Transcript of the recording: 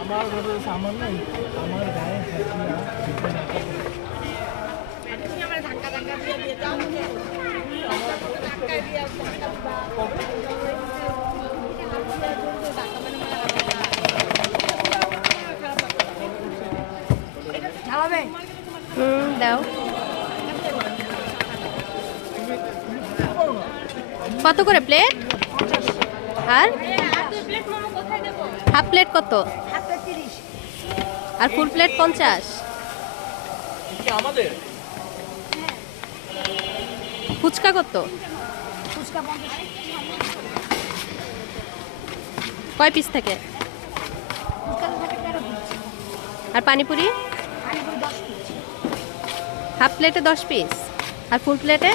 আমার ঘরে সামান নাই, আমার গায়ে দাও। কত করে প্লেট? আর হাফ প্লেট কত? আর ফুল প্লেট 50। আমাদের ফুচকা কত? কয় পিস থাকে? আর পানিপুরি? হাফ প্লেটে 10 পিস আর ফুল প্লেটে?